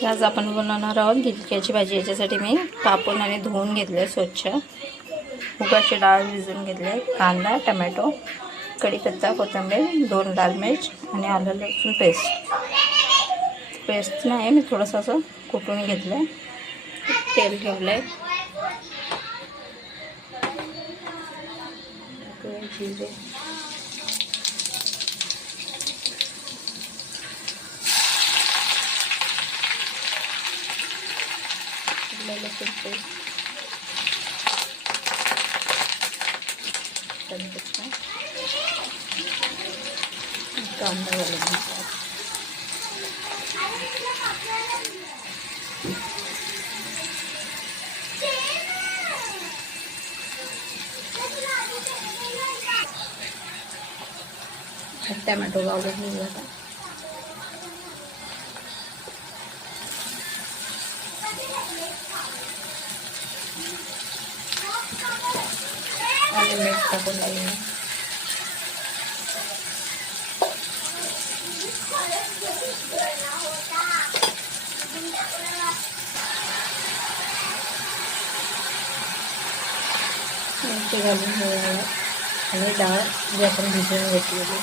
तर आज आपण बनवणार आहोत गिलक्याची भाजी। याच्यासाठी मी कापून आणि धुवून घेतले स्वच्छ। मुगाची डाळ भिजवून घेतले, कांदा, टोमॅटो, कढीपत्ता, कोथिंबीर, 2 लाल मिर्च आणि आलं लसूण पेस्ट नाही मी थोडंसं असं कुटून घेतलं। तेल ठेवलंय, जिरे, लसूण पेस्ट, कढीपत्ता, कांदा घालून घेतला। टोमॅटो घालून घेऊया। आणि मीठ टाकून घेऊया। मिरची घालून घेऊया आणि डाळ जी आपण भिजवून घेतलेली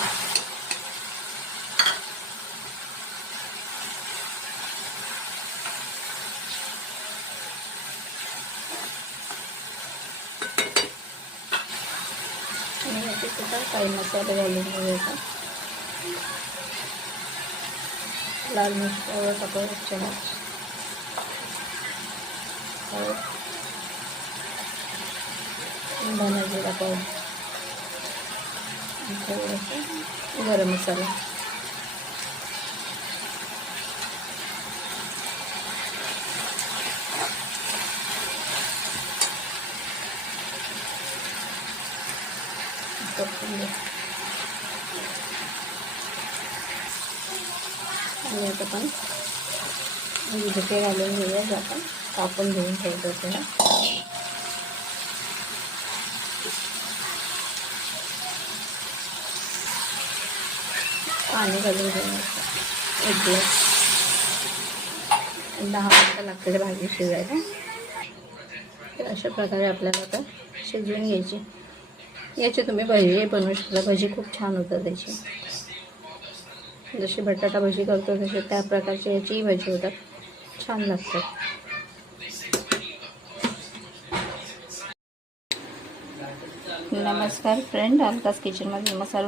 आणि याच्यात काही मसाले घालून घेऊया। लाल मिर्च पावडर टाकूया 1 चमच, धना जिरा पावडर, थोडंसं गरम मसाला, आणि आता आपण झुके घालून घेऊया जे आपण कापून घेऊन ठेवतो त्याला। पाणी घालून घेऊया 1 ग्लास। 10 मिनिटं लागते भाजी शिजायला। तर अशा प्रकारे आपल्याला आता शिजवून घ्यायची। याची तुम्ही भजी बनवू शकता, भजी खूप छान होतात त्याची। जशी बटाटा भजी करतो तसे त्या प्रकारची याची भजी होतात, छान लागतात। नमस्कार फ्रेंड, अलकाज किचनमध्ये मसाला